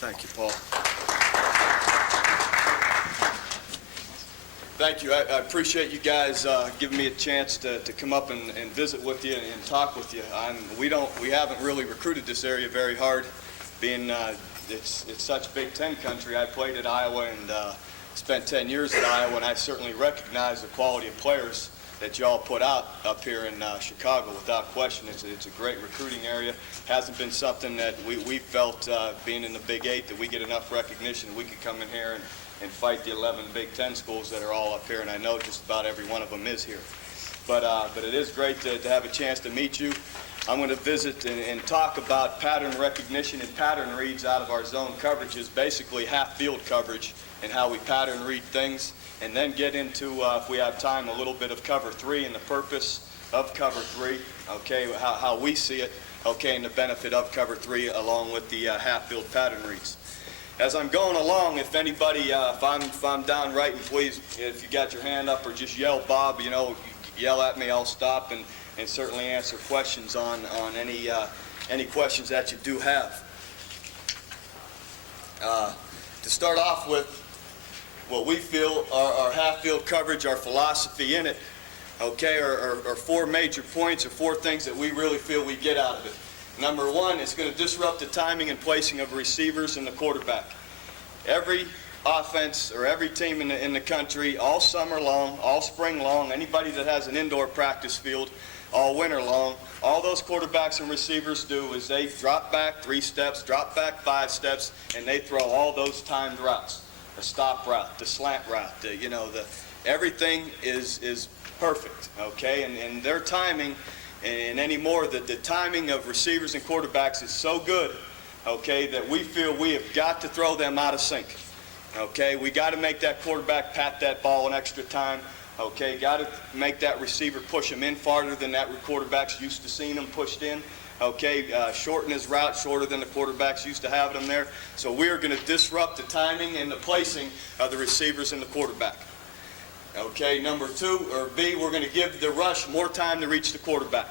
Thank you, Paul. Thank you. I appreciate you guys giving me a chance to come up and visit with you and talk with you. We haven't really recruited this area very hard, being it's such Big Ten country. I played at Iowa and spent 10 years at Iowa, and I certainly recognize the quality of players that y'all put out up here in Chicago. Without question, it's a great recruiting area. Hasn't been something that we felt being in the Big 8 that we get enough recognition. We could come in here and fight the 11 Big Ten schools that are all up here, and I know just about every one of them is here. But it is great to have a chance to meet you. I'm going to visit and talk about pattern recognition and pattern reads out of our zone coverages, basically half-field coverage and how we pattern read things, and then get into, if we have time, a little bit of cover 3 and the purpose of cover 3, okay, how we see it, okay, and the benefit of cover 3 along with the half-field pattern reads. As I'm going along, if anybody, if I'm down writing, please, if you got your hand up or just yell Bob, yell at me, I'll stop and certainly answer questions on any questions that you do have. To start off with, what we feel our half-field coverage, our philosophy in it, okay, are 4 major points or 4 things that we really feel we get out of it. Number 1, it's going to disrupt the timing and placing of receivers and the quarterback. Every offense or every team in the country, all summer long, all spring long, anybody that has an indoor practice field, all winter long, all those quarterbacks and receivers do is they drop back 3 steps, drop back 5 steps, and they throw all those timed routes. The stop route, the slant route, everything is perfect, okay? And their timing, and anymore, the timing of receivers and quarterbacks is so good, okay, that we feel we have got to throw them out of sync, okay? We got to make that quarterback pat that ball an extra time, okay? Got to make that receiver push him in farther than that quarterback's used to seeing him pushed in. Okay, shorten his route shorter than the quarterbacks used to having them there. So we are going to disrupt the timing and the placing of the receivers and the quarterback. Okay, number 2, or B, we're going to give the rush more time to reach the quarterback.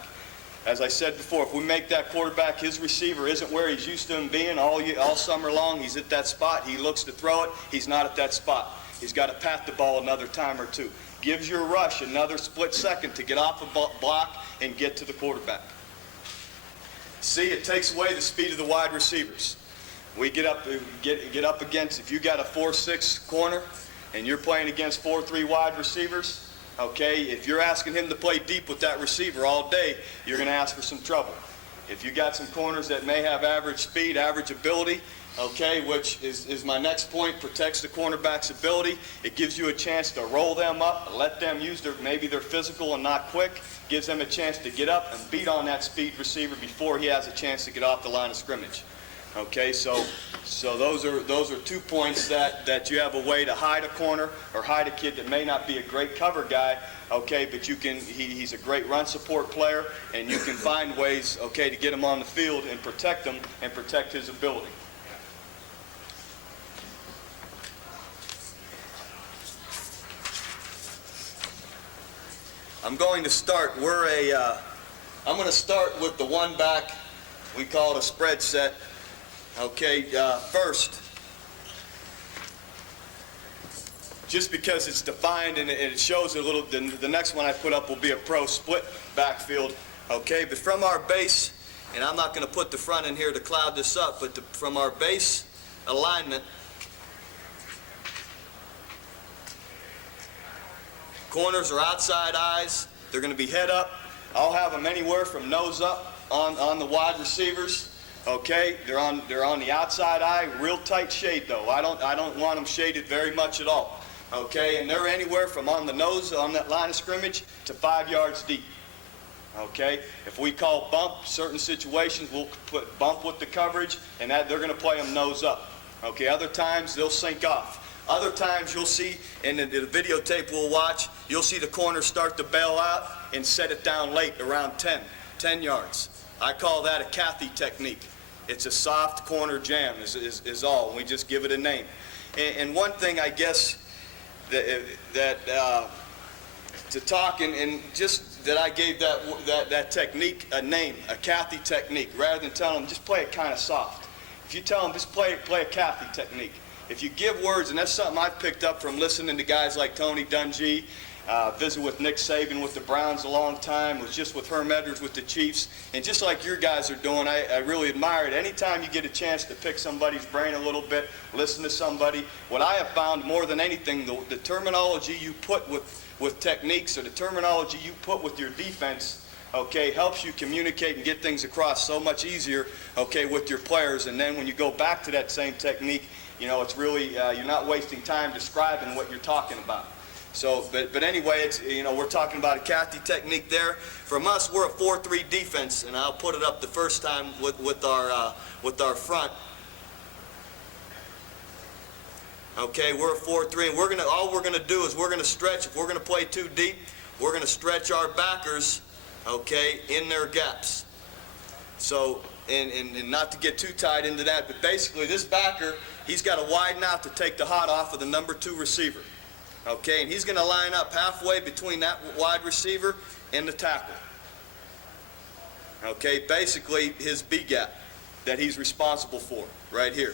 As I said before, if we make that quarterback, his receiver isn't where he's used to him being all summer long. He's at that spot. He looks to throw it. He's not at that spot. He's got to pat the ball another time or 2. Gives your rush another split second to get off the block and get to the quarterback. See, it takes away the speed of the wide receivers. We get up against, if you got a 4-6 corner and you're playing against 4-3 wide receivers, okay, if you're asking him to play deep with that receiver all day, you're going to ask for some trouble. If you got some corners that may have average speed, average ability, okay, which is my next point, protects the cornerback's ability. It gives you a chance to roll them up, let them use maybe they're physical and not quick, gives them a chance to get up and beat on that speed receiver before he has a chance to get off the line of scrimmage. Okay, so those are 2 points that you have a way to hide a corner or hide a kid that may not be a great cover guy, okay, but he's a great run support player, and you can find ways, okay, to get him on the field and protect him and protect his ability. I'm going to start. I'm going to start with the one back. We call it a spread set. Okay, first, just because it's defined and it shows a little, the next one I put up will be a pro split backfield. Okay, but from our base, and I'm not going to put the front in here to cloud this up, but from our base alignment, corners are outside eyes. They're going to be head up. I'll have them anywhere from nose up on the wide receivers. Okay, they're on the outside eye, real tight shade though. I don't want them shaded very much at all. Okay, and they're anywhere from on the nose on that line of scrimmage to 5 yards deep. Okay, if we call bump certain situations, we'll put bump with the coverage, and that they're going to play them nose up. Okay, other times they'll sink off. Other times you'll see, in the videotape we'll watch, you'll see the corner start to bail out and set it down late around 10 yards. I call that a Cathy technique. It's a soft corner jam is all. We just give it a name. And one thing I guess that to talk and just that I gave that technique a name, a Cathy technique, rather than telling them just play it kind of soft. if you tell them just play a Kathy technique, if you give words, and that's something I've picked up from listening to guys like Tony Dungy, visited with Nick Saban with the Browns a long time, was just with Herm Edwards with the Chiefs, and just like your guys are doing, I really admire it. Anytime you get a chance to pick somebody's brain a little bit, listen to somebody, what I have found more than anything, the terminology you put with techniques, or the terminology you put with your defense, okay, helps you communicate and get things across so much easier, okay, with your players. And then when you go back to that same technique, you know, it's really, you're not wasting time describing what you're talking about. So, but anyway, it's, you know, we're talking about a Kathy technique there. From us, we're a 4-3 defense, and I'll put it up the first time with our front. Okay, we're a 4-3, and all we're gonna do is we're gonna stretch. If we're gonna play too deep, we're gonna stretch our backers, okay, in their gaps. So, and not to get too tied into that, but basically this backer, he's got to widen out to take the hot off of the number 2 receiver. Okay, and he's going to line up halfway between that wide receiver and the tackle. Okay, basically his B gap that he's responsible for right here.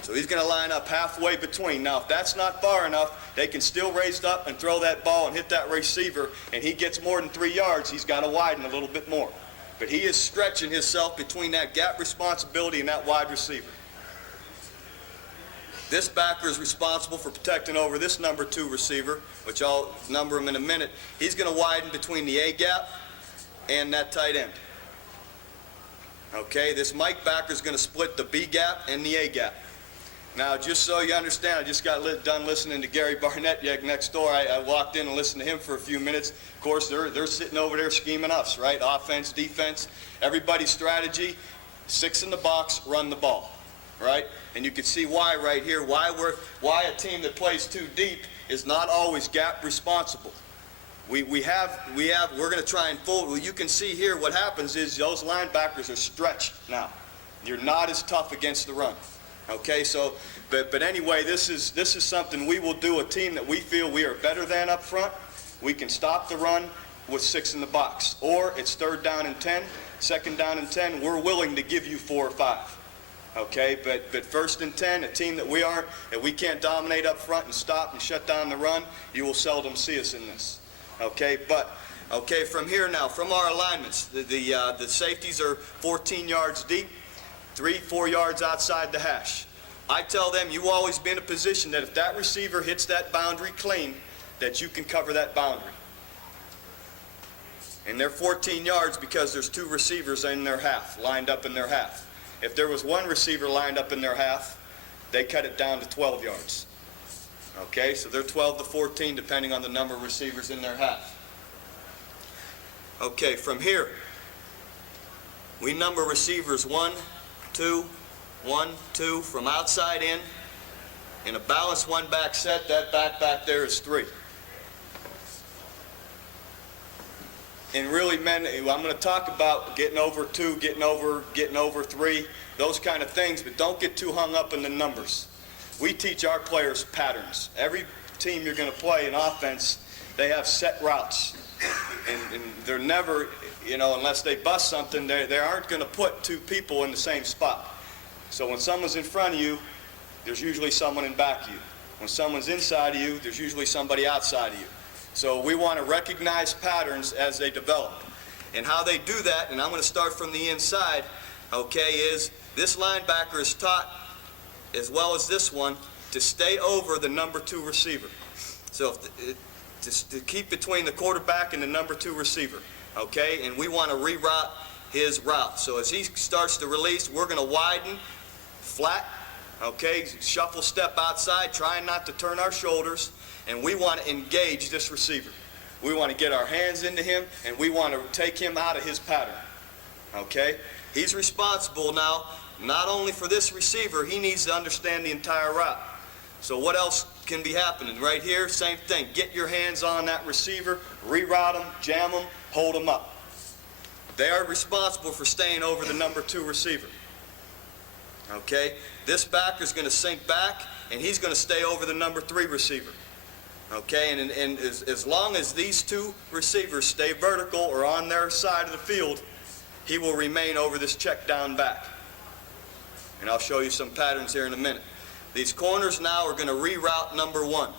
So he's going to line up halfway between. Now, if that's not far enough, they can still raise up and throw that ball and hit that receiver, and he gets more than 3 yards, he's got to widen a little bit more. But he is stretching himself between that gap responsibility and that wide receiver. This backer is responsible for protecting over this number 2 receiver, which I'll number him in a minute. He's going to widen between the A gap and that tight end. Okay, this Mike backer is going to split the B gap and the A gap. Now, just so you understand, I just got done listening to Gary Barnett next door. I walked in and listened to him for a few minutes. Of course, they're sitting over there scheming us, right? Offense, defense, everybody's strategy, 6 in the box, run the ball, right? And you can see why right here, why a team that plays too deep is not always gap responsible. We're going to try and fold. Well, you can see here what happens is those linebackers are stretched now. You're not as tough against the run. Okay, so, but anyway, this is something we will do, a team that we feel we are better than up front. We can stop the run with 6 in the box. Or it's 3rd down and 10, 2nd down and 10, we're willing to give you 4 or 5. Okay, but 1st and 10, a team that we can't dominate up front and stop and shut down the run, you will seldom see us in this. Okay, but, okay, from here now, from our alignments, the safeties are 14 yards deep. 3-4 yards outside the hash. I tell them you always be in a position that if that receiver hits that boundary clean, that you can cover that boundary. And they're 14 yards because there's 2 receivers in their half, lined up in their half. If there was 1 receiver lined up in their half, they cut it down to 12 yards. Okay, so they're 12 to 14 depending on the number of receivers in their half. Okay, from here, we number receivers 1, 2, 1, 2 from outside in a balanced 1-back set. That back there is 3. And really, men, I'm going to talk about getting over 2, getting over 3, those kind of things, but don't get too hung up in the numbers. We teach our players patterns. Every team you're going to play in offense, they have set routes, and they're never, you know, unless they bust something, they aren't going to put 2 people in the same spot. So when someone's in front of you, there's usually someone in back of you. When someone's inside of you, there's usually somebody outside of you. So we want to recognize patterns as they develop. And how they do that, and I'm going to start from the inside, okay, is this linebacker is taught, as well as this one, to stay over the number 2 receiver. So to keep between the quarterback and the number 2 receiver. Okay, and we want to reroute his route. So as he starts to release, we're going to widen, flat, okay, shuffle step outside, trying not to turn our shoulders, and we want to engage this receiver. We want to get our hands into him, and we want to take him out of his pattern. Okay, he's responsible now, not only for this receiver, he needs to understand the entire route. So what else can be happening? Right here, same thing. Get your hands on that receiver, reroute him, jam him, hold him up. They are responsible for staying over the number 2 receiver. Okay? This backer is going to sink back, and he's going to stay over the number 3 receiver. Okay? And as long as these 2 receivers stay vertical or on their side of the field, he will remain over this check down back. And I'll show you some patterns here in a minute. These corners now are going to reroute number one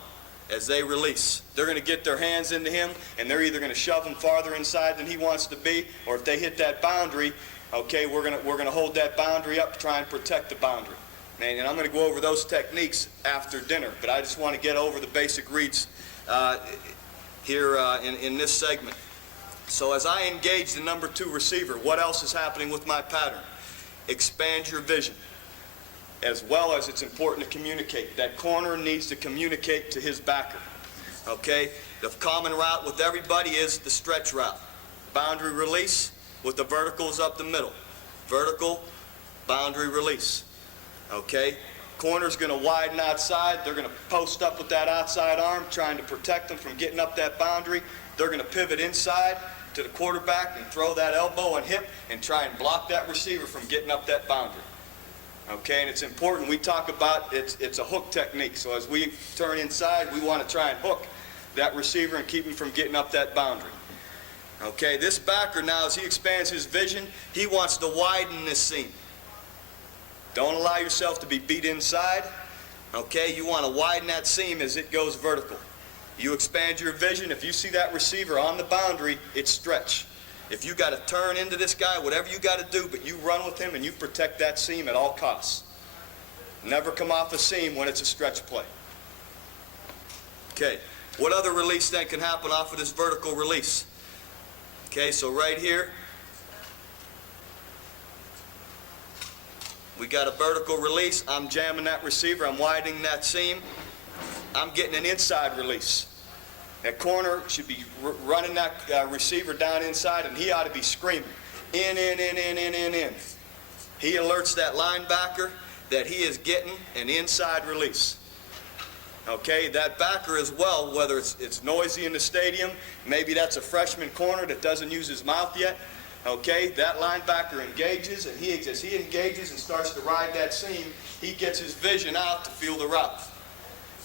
as they release. They're going to get their hands into him, and they're either going to shove him farther inside than he wants to be, or if they hit that boundary, okay, we're going to hold that boundary up to try and protect the boundary. And I'm going to go over those techniques after dinner, but I just want to get over the basic reads here in this segment. So as I engage the number two receiver, what else is happening with my pattern? Expand your vision, as well as it's important to communicate. That corner needs to communicate to his backer. Okay? The common route with everybody is the stretch route. Boundary release with the verticals up the middle. Vertical, boundary release. Okay? Corner's going to widen outside. They're going to post up with that outside arm, trying to protect them from getting up that boundary. They're going to pivot inside to the quarterback and throw that elbow and hip and try and block that receiver from getting up that boundary. Okay, and it's important. We talk about it's a hook technique. So as we turn inside, we want to try and hook that receiver and keep him from getting up that boundary. Okay, this backer now, as he expands his vision, he wants to widen this seam. Don't allow yourself to be beat inside. Okay, you want to widen that seam as it goes vertical. You expand your vision. If you see that receiver on the boundary, it's stretch. If you got to turn into this guy, whatever you got to do, but you run with him and you protect that seam at all costs. Never come off the seam when it's a stretch play. Okay, what other release then can happen off of this vertical release? Okay, so right here, we got a vertical release. I'm jamming that receiver. I'm widening that seam. I'm getting an inside release. That corner should be running that receiver down inside, and he ought to be screaming, in. He alerts that linebacker that he is getting an inside release. Okay, that backer as well, whether it's noisy in the stadium, maybe that's a freshman corner that doesn't use his mouth yet. Okay, that linebacker engages, and as he engages and starts to ride that seam, he gets his vision out to feel the route.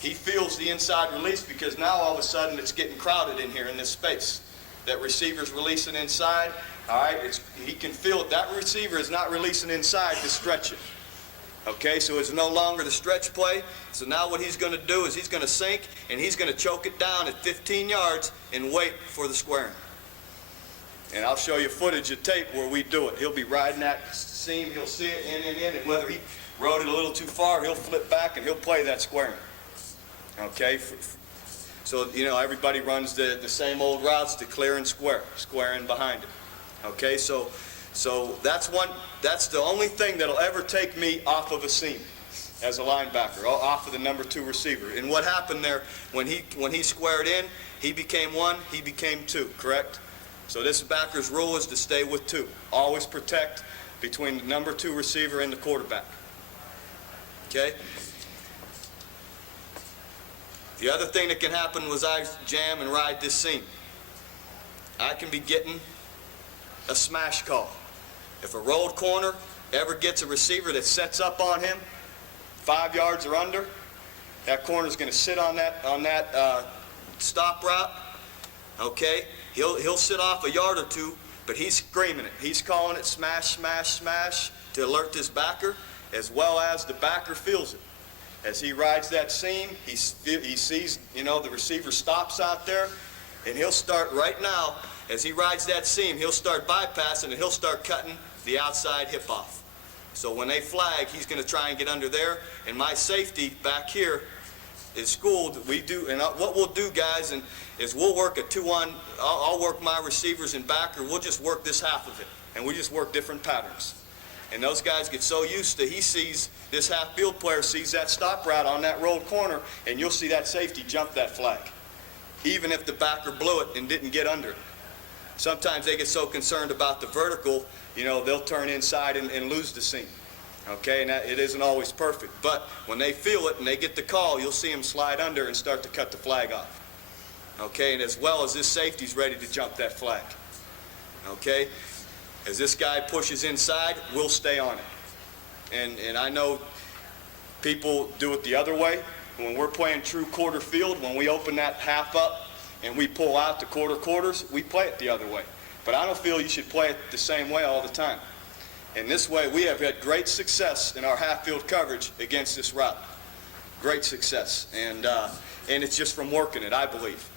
He feels the inside release because now all of a sudden it's getting crowded in here in this space. That receiver's releasing inside. All right, he can feel it. That receiver is not releasing inside to stretch it. Okay, so it's no longer the stretch play. So now what he's going to do is he's going to sink and he's going to choke it down at 15 yards and wait for the squaring. And I'll show you footage of tape where we do it. He'll be riding that seam. He'll see it in, and whether he rode it a little too far, he'll flip back and he'll play that squaring. Okay, so you know everybody runs the same old routes to clear and square in behind it. Okay, so that's the only thing that'll ever take me off of a seam as a linebacker, off of the number two receiver. And what happened there when he squared in, he became one, he became two, correct? So this backer's rule is to stay with two. Always protect between the number two receiver and the quarterback. Okay? The other thing that can happen was I jam and ride this seam. I can be getting a smash call. If a rolled corner ever gets a receiver that sets up on him, 5 yards or under, that corner's going to sit on that stop route. Okay, he'll sit off a yard or two, but he's screaming it. He's calling it smash, smash, smash to alert this backer, as well as the backer feels it. As he rides that seam, he sees, the receiver stops out there, and he'll start right now, as he rides that seam, he'll start bypassing and he'll start cutting the outside hip off. So when they flag, he's going to try and get under there, and my safety back here is schooled. And what we'll do, guys, is we'll work a 2-on, I'll work my receivers and backer, we'll just work this half of it, and we just work different patterns. And those guys get so used to, this half field player sees that stop route on that rolled corner, and you'll see that safety jump that flag, even if the backer blew it and didn't get under it. Sometimes they get so concerned about the vertical, they'll turn inside and lose the seam. Okay, and it isn't always perfect. But when they feel it and they get the call, you'll see them slide under and start to cut the flag off. Okay, and as well as this safety's ready to jump that flag. Okay? As this guy pushes inside, we'll stay on it. And I know people do it the other way. When we're playing true quarter field, when we open that half up and we pull out the quarters, we play it the other way. But I don't feel you should play it the same way all the time. And this way, we have had great success in our half-field coverage against this route. Great success, and it's just from working it, I believe.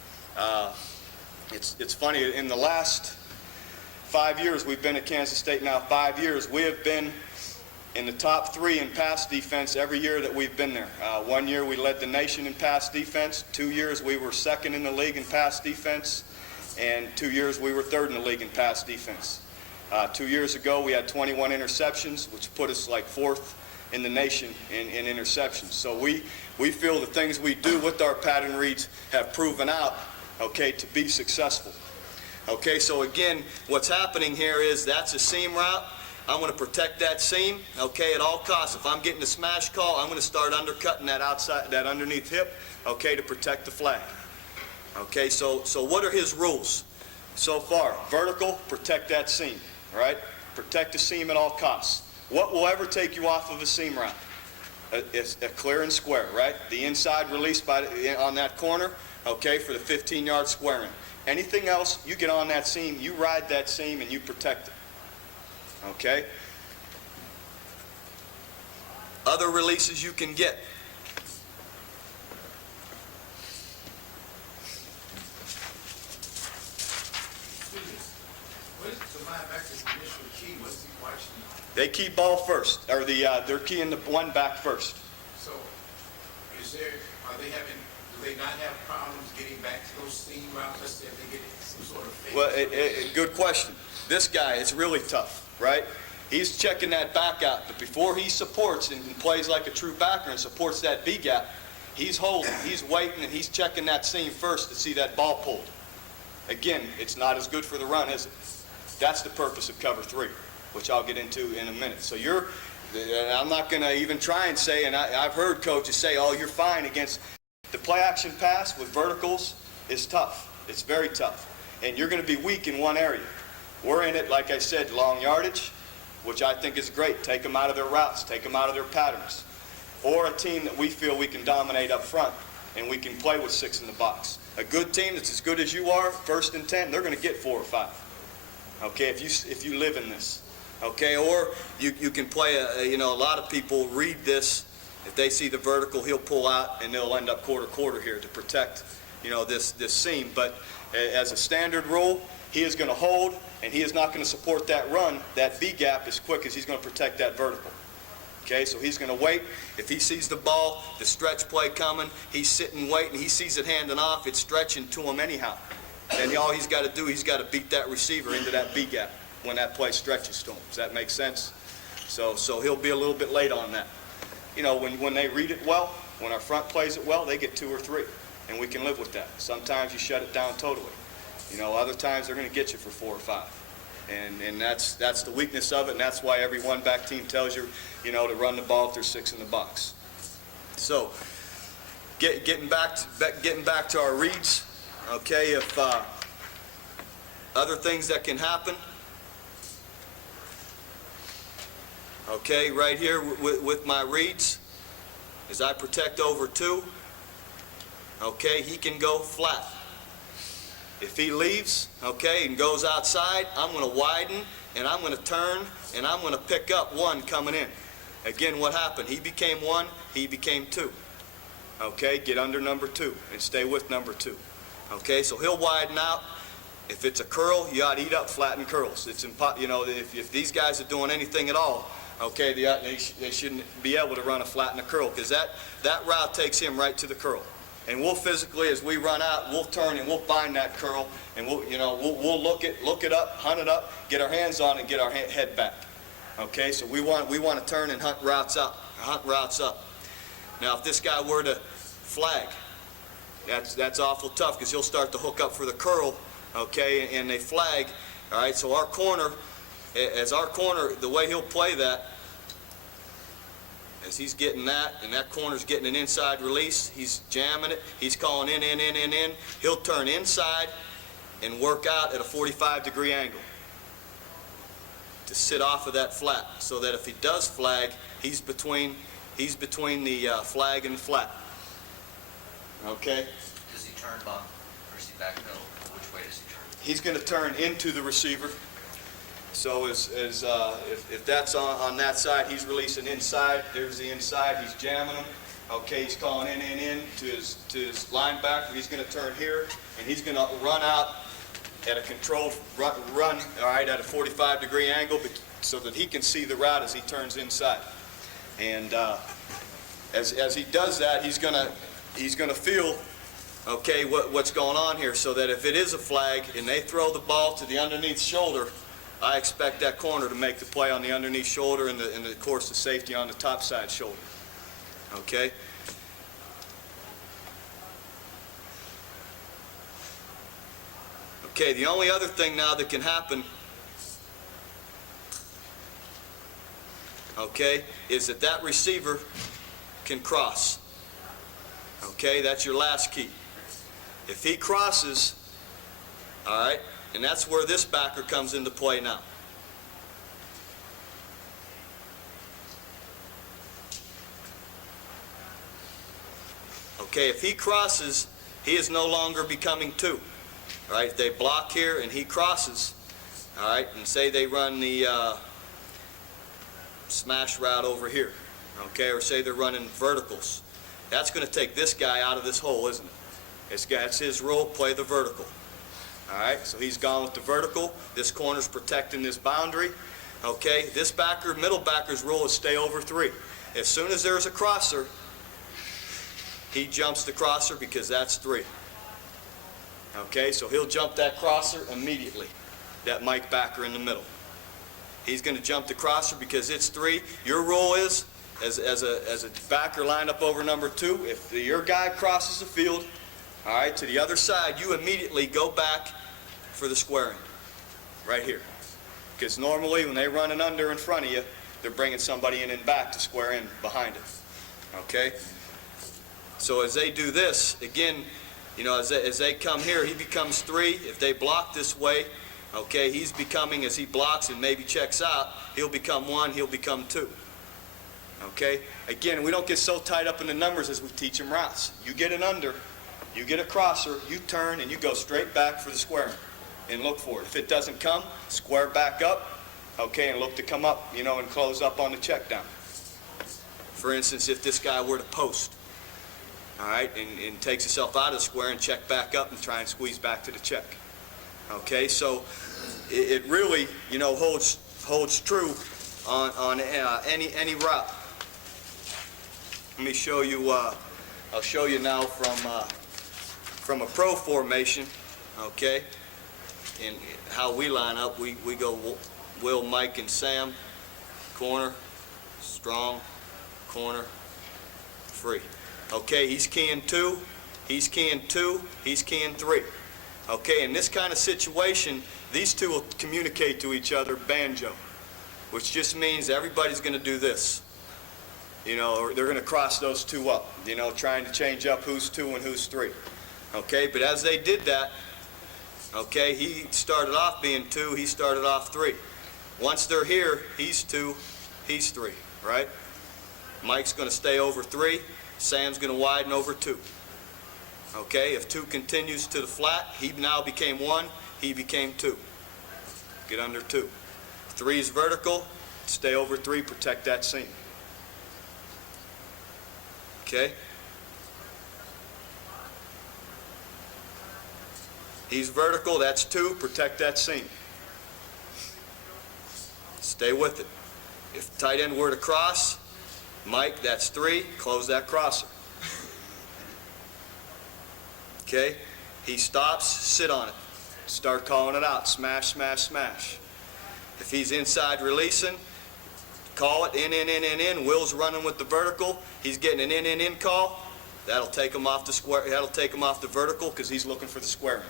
It's funny, in the last 5 years, we've been at Kansas State now 5 years, we have been in the top 3 in pass defense every year that we've been there. 1 year we led the nation in pass defense, 2 years we were 2nd in the league in pass defense, and 2 years we were 3rd in the league in pass defense. 2 years ago we had 21 interceptions, which put us like 4th in the nation in interceptions. So we feel the things we do with our pattern reads have proven out, okay, to be successful. Okay, so again, what's happening here is that's a seam route. I'm going to protect that seam, okay, at all costs. If I'm getting a smash call, I'm going to start undercutting that outside, that underneath hip, okay, to protect the flag. Okay, so what are his rules so far? Vertical, protect that seam, right? Protect the seam at all costs. What will ever take you off of a seam route? It's a clear and square, right? The inside release on that corner, okay, for the 15-yard squaring. Anything else, you get on that seam, you ride that seam, and you protect it. Okay? Other releases you can get. What is the linebacker's initial key? What's he watching? They key ball first, or they're keying the one back first. So, do they not have problems getting back to those seam routes? Let's say if they get some sort of fake. Well, good question. This guy is really tough, right? He's checking that back out, but before he supports and plays like a true backer and supports that B gap, he's holding, he's waiting, and he's checking that seam first to see that ball pulled. Again, it's not as good for the run, is it? That's the purpose of cover 3, which I'll get into in a minute. So I'm not going to even try and say, and I've heard coaches say, oh, you're fine against the play action pass with verticals is tough. It's very tough. And you're going to be weak in one area. We're in it, like I said, long yardage, which I think is great. Take them out of their routes, take them out of their patterns. Or a team that we feel we can dominate up front and we can play with 6 in the box. A good team that's as good as you are, 1st and 10, they're going to get 4 or 5. Okay, if you live in this. Okay, or you can play, a lot of people read this. If they see the vertical, he'll pull out and they'll end up quarter here to protect, this seam. But as a standard rule, he is going to hold, and he is not going to support that run, that B gap, as quick as he's going to protect that vertical. Okay, so he's going to wait. If he sees the ball, the stretch play coming, he's sitting waiting, he sees it handing off, it's stretching to him anyhow. And all he's got to do, he's got to beat that receiver into that B gap when that play stretches to him. Does that make sense? So he'll be a little bit late on that. When they read it well, when our front plays it well, they get 2 or 3, and we can live with that. Sometimes you shut it down totally. Other times they're going to get you for 4 or 5. And that's the weakness of it, and that's why every one-back team tells you, to run the ball if there's 6 in the box. So, getting back to our reads, okay, if other things that can happen, okay, right here with my reads, as I protect over 2, okay, he can go flat. If he leaves, okay, and goes outside, I'm going to widen, and I'm going to turn, and I'm going to pick up 1 coming in. Again, what happened? He became 1, he became 2. Okay, get under number 2 and stay with number 2. Okay, so he'll widen out. If it's a curl, you ought to eat up flattened curls. It's if these guys are doing anything at all, okay, they shouldn't be able to run a flatten a curl, because that route takes him right to the curl. And we'll physically, as we run out, we'll turn and we'll find that curl, and we'll look it up, hunt it up, get our hands on it, and get our head back. Okay, so we want to turn and hunt routes up. Now, if this guy were to flag, that's awful tough, because he'll start to hook up for the curl. Okay, and they flag. All right, so our corner, the way he'll play that, as he's getting that, and that corner's getting an inside release, he's jamming it, he's calling in. He'll turn inside and work out at a 45-degree angle to sit off of that flat, so that if he does flag, he's between the flag and the flat. Okay? Does he turn bump or is he back middle? Which way does he turn? He's going to turn into the receiver. So if that's on that side, he's releasing inside. There's the inside. He's jamming them. Okay, he's calling in to his linebacker. He's going to turn here, and he's going to run out at a controlled run, all right, at a 45-degree angle, so that he can see the route as he turns inside. And as he does that, he's going to feel, okay, what's going on here, so that if it is a flag and they throw the ball to the underneath shoulder, I expect that corner to make the play on the underneath shoulder and of course the safety on the top side shoulder. Okay? Okay, the only other thing now that can happen, okay, is that receiver can cross. Okay, that's your last key. If he crosses, all right, and that's where this backer comes into play now. Okay, if he crosses, he is no longer becoming 2. All right, if they block here and he crosses, all right, and say they run the smash route over here, okay, or say they're running verticals, that's going to take this guy out of this hole, isn't it? That's his role, play the vertical. All right, so he's gone with the vertical. This corner's protecting this boundary. Okay, this backer, middle backer's role is stay over 3. As soon as there's a crosser, he jumps the crosser because that's 3. Okay, so he'll jump that crosser immediately, that Mike backer in the middle. He's going to jump the crosser because it's 3. Your role is, as a backer lined up over number 2, if your guy crosses the field, all right, to the other side, you immediately go back for the squaring, right here. Because normally when they run an under in front of you, they're bringing somebody in and back to square in behind it. Okay? So as they do this, again, you know, as they come here, he becomes 3. If they block this way, okay, he's becoming, as he blocks and maybe checks out, he'll become 1, he'll become 2. Okay? Again, we don't get so tied up in the numbers as we teach them routes. You get an under, you get a crosser, you turn, and you go straight back for the squaring and look for it. If it doesn't come, square back up, okay, and look to come up, you know, and close up on the check down. For instance, if this guy were to post, all right, and takes himself out of the square and check back up and try and squeeze back to the check. Okay, so it really, you know, holds true on any route. Let me show you. I'll show you now from a pro formation. Okay, and how we line up. We go Will, Mike, and Sam. Corner, strong, corner, free. Okay, he's keying 2, he's keying 2, he's keying 3. Okay, in this kind of situation, these two will communicate to each other banjo, which just means everybody's going to do this. You know, or they're going to cross those 2 up, you know, trying to change up who's 2 and who's 3. Okay, but as they did that, okay, he started off being 2, he started off 3. Once they're here, he's 2, he's 3, right? Mike's going to stay over 3. Sam's going to widen over 2. Okay, if 2 continues to the flat, he now became 1, he became 2. Get under 2. 3 is vertical, stay over 3, protect that seam. Okay? He's vertical, that's 2, protect that seam. Stay with it. If the tight end were to cross, Mike, that's 3, close that crosser. Okay? He stops, sit on it. Start calling it out, smash, smash, smash. If he's inside releasing, call it in. Will's running with the vertical. He's getting an in call. That'll take him off the square. That'll take him off the vertical because he's looking for the squaring.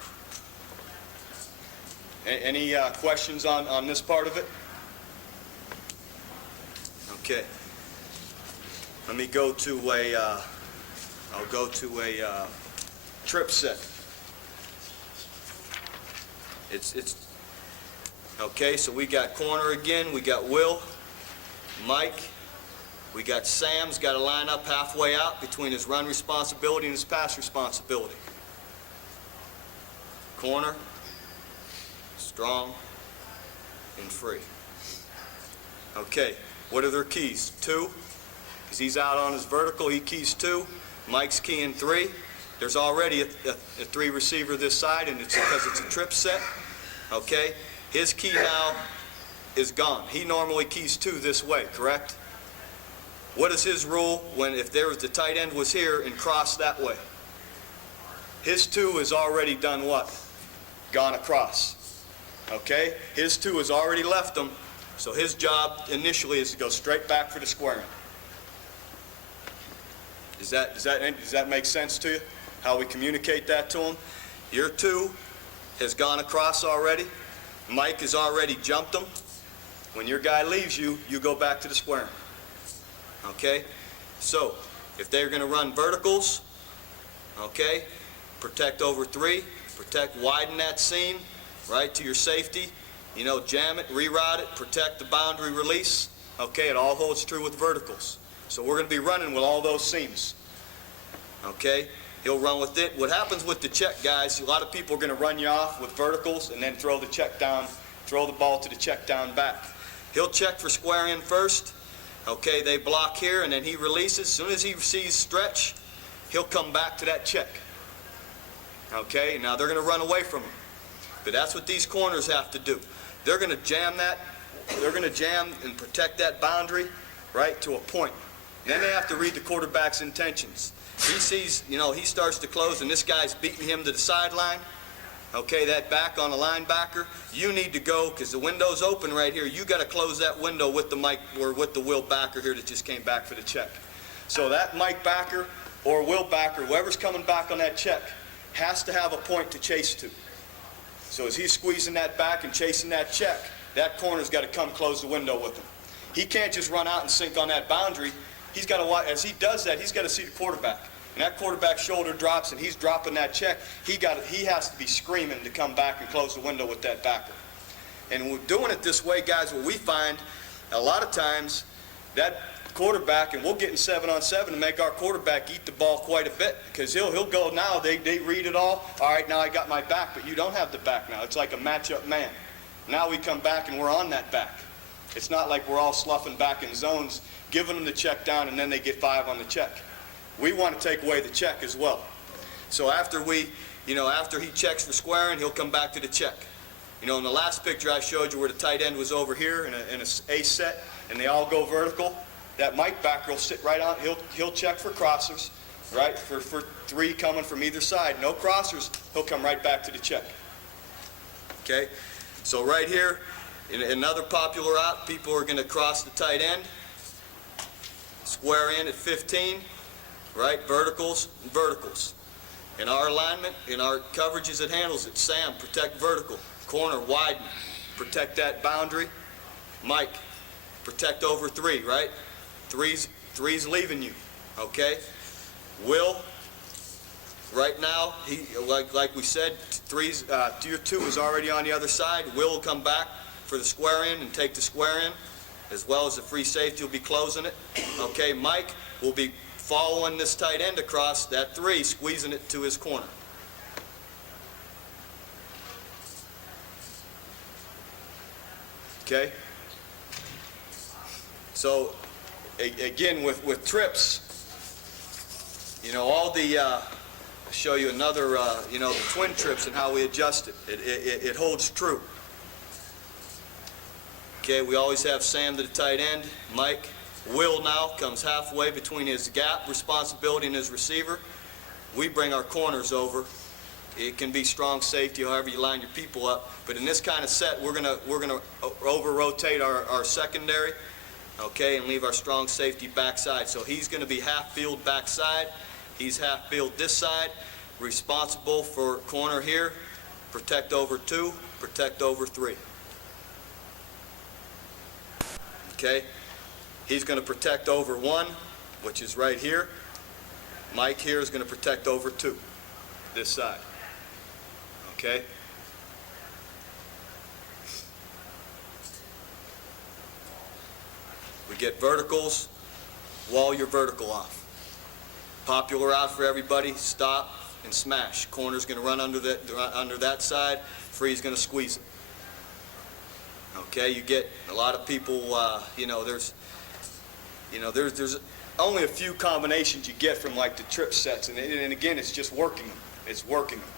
Any questions on this part of it? Okay. Let me go to I'll go to a trip set. It's okay. So we got corner again. We got Will, Mike. We got Sam's got to line up halfway out between his run responsibility and his pass responsibility. Corner, strong, and free. Okay, what are their keys? 2, because he's out on his vertical, he keys 2. Mike's keying 3. There's already a 3 receiver this side, and it's because it's a trip set. Okay, his key now is gone. He normally keys 2 this way, correct? What is his rule when if there was the tight end was here and crossed that way? His 2 is already done what? Gone across. Okay, his 2 has already left him, so his job initially is to go straight back for the squaring. Does that make sense to you? How we communicate that to him? Your 2 has gone across already. Mike has already jumped him. When your guy leaves you, you go back to the squaring. Okay? So, if they're going to run verticals, okay, protect over 3, protect, widen that seam, right, to your safety. You know, jam it, reroute it, protect the boundary release. Okay, it all holds true with verticals. So we're going to be running with all those seams. Okay? He'll run with it. What happens with the check, guys, a lot of people are going to run you off with verticals and then throw the check down, throw the ball to the check down back. He'll check for square in first. Okay, they block here, and then he releases. As soon as he sees stretch, he'll come back to that check. Okay, now they're going to run away from him. But that's what these corners have to do. They're going to jam that. They're going to jam and protect that boundary, right, to a point. Then they have to read the quarterback's intentions. He sees, you know, he starts to close, and this guy's beating him to the sideline. Okay, that back on the linebacker, you need to go, because the window's open right here. You got to close that window with the Mike or with the Will backer here that just came back for the check. So that Mike backer or Will backer, whoever's coming back on that check, has to have a point to chase to. So as he's squeezing that back and chasing that check, that corner's got to come close the window with him. He can't just run out and sink on that boundary. He's got to watch. As he does that, he's got to see the quarterback. And that quarterback's shoulder drops and he's dropping that check. He has to be screaming to come back and close the window with that backer. And we're doing it this way, guys, what we find a lot of times that quarterback, and we'll get in 7-on-7 to make our quarterback eat the ball quite a bit, because he'll go now, they read it all right, now I got my back, but you don't have the back now. It's like a matchup man. Now we come back and we're on that back. It's not like we're all sloughing back in zones, giving them the check down, and then they get 5 on the check. We want to take away the check as well. So after after he checks for squaring, he'll come back to the check. You know, in the last picture I showed you where the tight end was over here in a ace set, and they all go vertical, that Mike backer will sit right on, he'll check for crossers, right, for 3 coming from either side. No crossers, he'll come right back to the check. Okay? So right here, in another popular out, people are going to cross the tight end, square in at 15, right, verticals and verticals. In our alignment, in our coverages it handles it, Sam, protect vertical. Corner, widen, protect that boundary. Mike, protect over 3, right? Three's leaving you, okay? Will, right now, he like we said, your 2 is already on the other side. Will come back for the square in and take the square in, as well as the free safety will be closing it. Okay, Mike will be following this tight end across that 3, squeezing it to his corner. Okay? So, again, with trips, you know, all the, I'll show you another, the twin trips and how we adjust it. It holds true. Okay, we always have Sam to the tight end. Mike, Will now comes halfway between his gap responsibility and his receiver. We bring our corners over. It can be strong safety, however you line your people up. But in this kind of set, we're gonna over-rotate our secondary, okay, and leave our strong safety backside. So he's going to be half field backside. He's half field this side. Responsible for corner here. Protect over 2. Protect over 3. Okay. He's going to protect over 1, which is right here. Mike here is going to protect over 2, this side. Okay? We get verticals, wall your vertical off. Popular out for everybody, stop and smash. Corner's going to run under that side, free's going to squeeze it. Okay, you get a lot of people, there's only a few combinations you get from like the trip sets, and again, it's just working them. It's working them,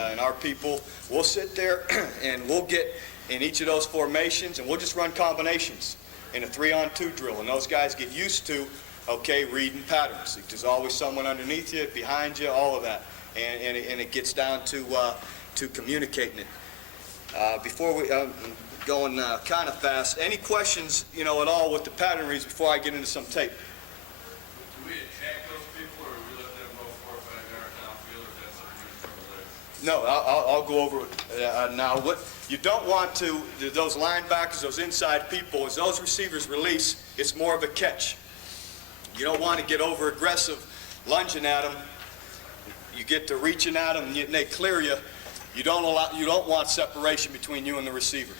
and our people will sit there and we'll get in each of those formations, and we'll just run combinations in a 3-on-2 drill, and those guys get used to, okay, reading patterns. There's always someone underneath you, behind you, all of that, and it gets down to communicating it. Before we going kind of fast, any questions, at all with the pattern reads before I get into some tape? Do we attack those people, or we let them go 4 or 5 yards downfield, or that's something we're going to cover there? No, I'll go over it now. What you don't want to, those linebackers, those inside people, as those receivers release, it's more of a catch. You don't want to get over aggressive, lunging at them. You get to reaching at them, and they clear you. You don't want separation between you and the receiver.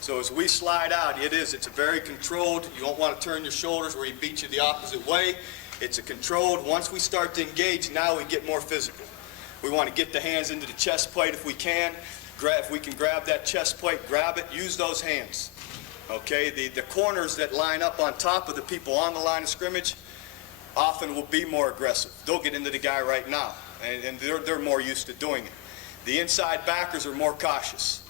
So as we slide out, it's a very controlled. You don't want to turn your shoulders where he beats you the opposite way. It's a controlled. Once we start to engage, now we get more physical. We want to get the hands into the chest plate if we can. If we can grab that chest plate, grab it, use those hands. Okay, the corners that line up on top of the people on the line of scrimmage often will be more aggressive. They'll get into the guy right now, and they're more used to doing it. The inside backers are more cautious.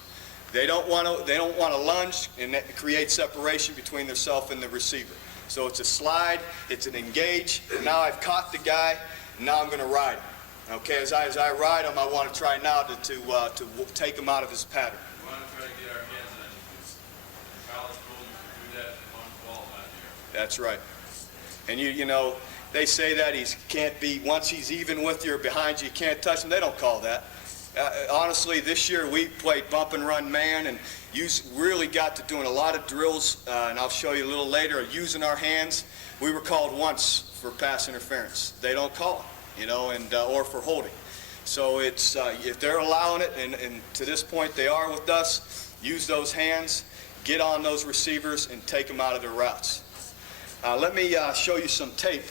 They don't want to lunge and create separation between themselves and the receiver. So it's a slide, it's an engage. Now I've caught the guy, and now I'm going to ride him. Okay, as I ride him, I want to try now to take him out of his pattern. We want to try to get our hands on you. In college school, you can do that as long as the ball's not here. That's right. And they say that he can't be, once he's even with you or behind you, you can't touch him. They don't call that. Honestly, this year we played bump and run man, and really got to doing a lot of drills, and I'll show you a little later, using our hands. We were called once for pass interference. They don't call it, or for holding. So it's if they're allowing it, and to this point they are with us, use those hands, get on those receivers, and take them out of their routes. Let me show you some tape.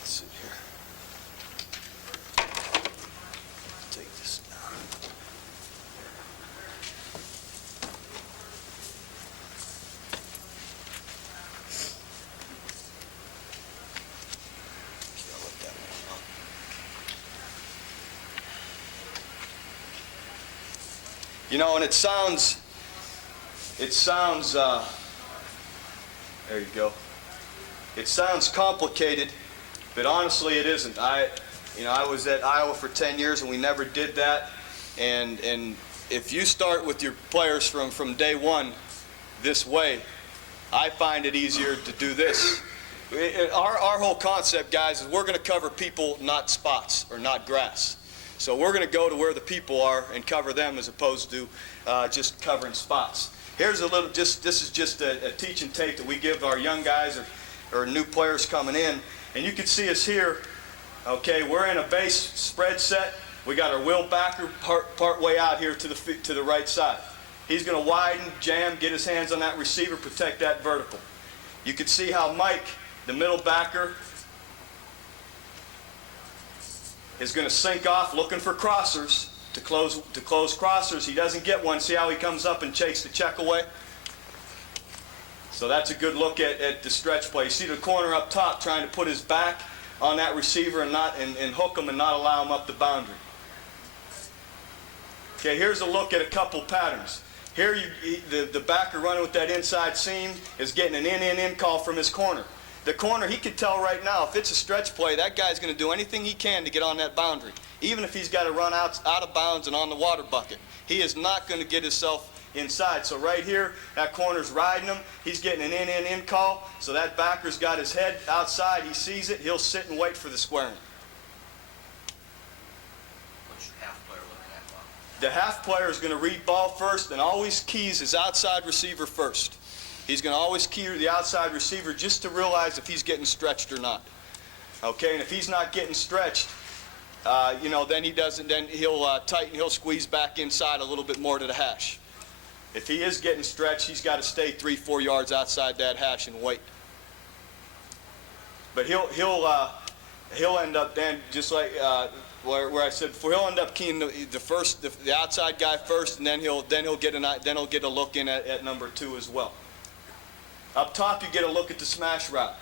Let's see here. Take this down. Okay, I'll let that one up. And it sounds, there you go. It sounds complicated, but honestly it isn't. I was at Iowa for 10 years and we never did that. And if you start with your players from day one this way, I find it easier to do this. Our whole concept, guys, is we're going to cover people, not spots or not grass. So we're going to go to where the people are and cover them as opposed to just covering spots. Here's this is just a teaching tape that we give our young guys or new players coming in. And you can see us here, okay, we're in a base spread set. We got our wheel backer part way out here to the right side. He's going to widen, jam, get his hands on that receiver, protect that vertical. You can see how Mike, the middle backer, is going to sink off looking for crossers to close crossers. He doesn't get one. See how he comes up and takes the check away? So that's a good look at the stretch play. You see the corner up top trying to put his back on that receiver and hook him and not allow him up the boundary. Okay, here's a look at a couple patterns. Here the backer running with that inside seam is getting an in call from his corner. The corner, he can tell right now, if it's a stretch play, that guy's going to do anything he can to get on that boundary. Even if he's got to run out of bounds and on the water bucket. He is not going to get himself inside. So right here, that corner's riding him. He's getting an in call. So that backer's got his head outside. He sees it. He'll sit and wait for the squaring. What's your half player looking at, Bob? The half player is going to read ball first and always keys his outside receiver first. He's going to always key to the outside receiver just to realize if he's getting stretched or not. Okay, and if he's not getting stretched, then he doesn't. Then he'll tighten. He'll squeeze back inside a little bit more to the hash. If he is getting stretched, he's got to stay 3-4 yards outside that hash and wait. But he'll end up then just like where I said before, he'll end up keying the outside guy first, and then he'll get a look in at number 2 as well. Up top, you get a look at the smash route.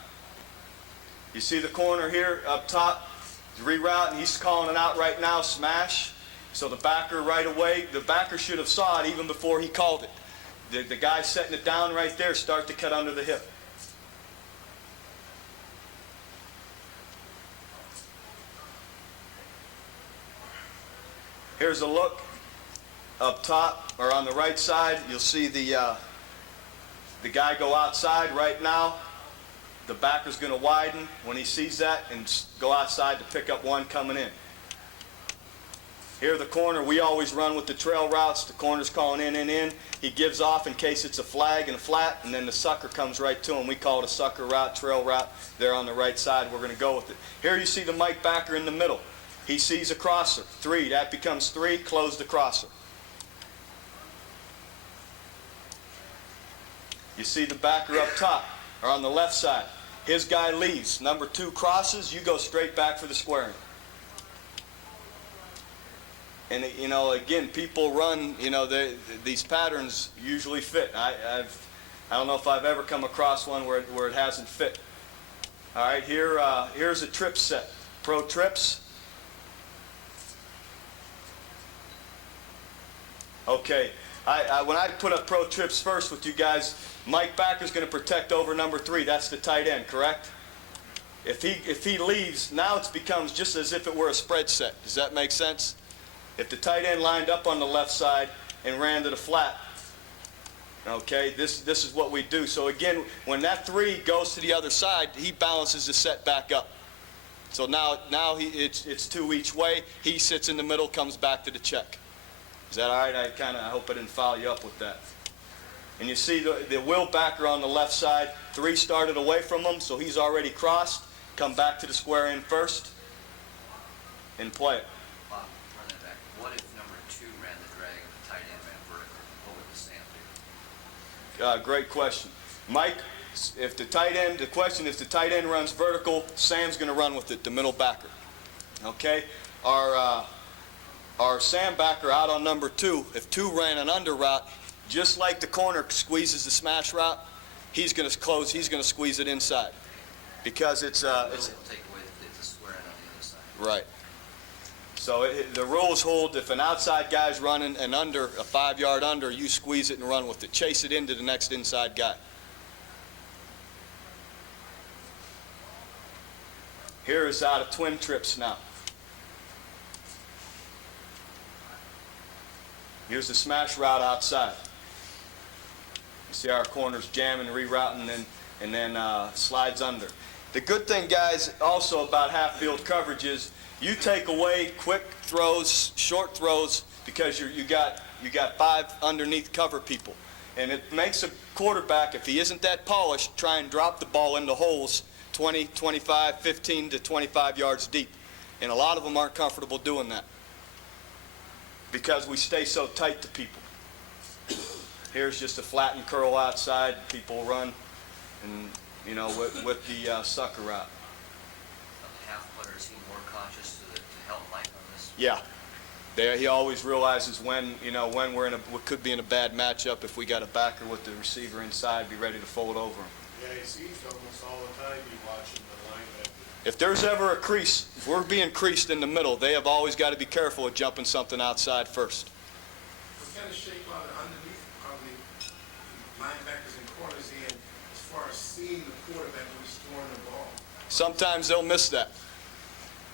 You see the corner here up top, reroute, and he's calling it out right now, smash. So the backer right away, the backer should have saw it even before he called it. The guy setting it down right there, start to cut under the hip. Here's a look up top, or on the right side. You'll see the guy go outside right now. The backer's going to widen when he sees that and go outside to pick up one coming in. Here the corner, we always run with the trail routes. The corner's calling in. He gives off in case it's a flag and a flat, and then the sucker comes right to him. We call it a sucker route, trail route. There on the right side, we're going to go with it. Here you see the Mike backer in the middle. He sees a crosser. 3, that becomes 3, close the crosser. You see the backer up top, or on the left side. His guy leaves. Number 2 crosses, you go straight back for the squaring. And, you know, again, people run, you know, these patterns usually fit. I don't know if I've ever come across one where it hasn't fit. All right, here's a trip set. Pro trips. Okay, when I put up pro trips first with you guys, Mike backer's going to protect over number 3. That's the tight end, correct? If he leaves, now it becomes just as if it were a spread set. Does that make sense? If the tight end lined up on the left side and ran to the flat, okay, this is what we do. So again, when that 3 goes to the other side, he balances the set back up. So now it's 2 each way. He sits in the middle, comes back to the check. Is that all right? I hope I didn't foul you up with that. And you see the Will backer on the left side, 3 started away from him, so he's already crossed. Come back to the square end first and play it. Bob, run that back. What if number 2 ran the drag and the tight end ran vertical? What would the Sam do? Great question. Mike, if the tight end runs vertical, Sam's going to run with it, the middle backer. Okay? Our Sam backer out on number 2, if 2 ran an under route, just like the corner squeezes the smash route, he's going to squeeze it inside. Because it's It'll take away the square end on the other side. right. So the rules hold if an outside guy's running an under, a 5-yard under, you squeeze it and run with it. Chase it into the next inside guy. Here is out of twin trips now. Here's the smash route outside. You see our corners jamming, rerouting, and then slides under. The good thing, guys, also about half-field coverage is you take away quick throws, short throws, because you got 5 underneath cover people. And it makes a quarterback, if he isn't that polished, try and drop the ball into holes 20, 25, 15 to 25 yards deep. And a lot of them aren't comfortable doing that because we stay so tight to people. Here's just a flat and curl outside. People run, and you know, with the sucker route. The half player, is he more conscious to help Mike on this? Yeah, he always realizes when we're we could be in a bad matchup. If we got a backer with the receiver inside, be ready to fold over him. Yeah, he sees almost all the time. You watching the linebacker. If there's ever a crease, if we're being creased in the middle, they have always got to be careful of jumping something outside first. What kind of shape are the underneath of the linebackers and corners in as far as seeing the quarterback when he's throwing the ball? Sometimes they'll miss that.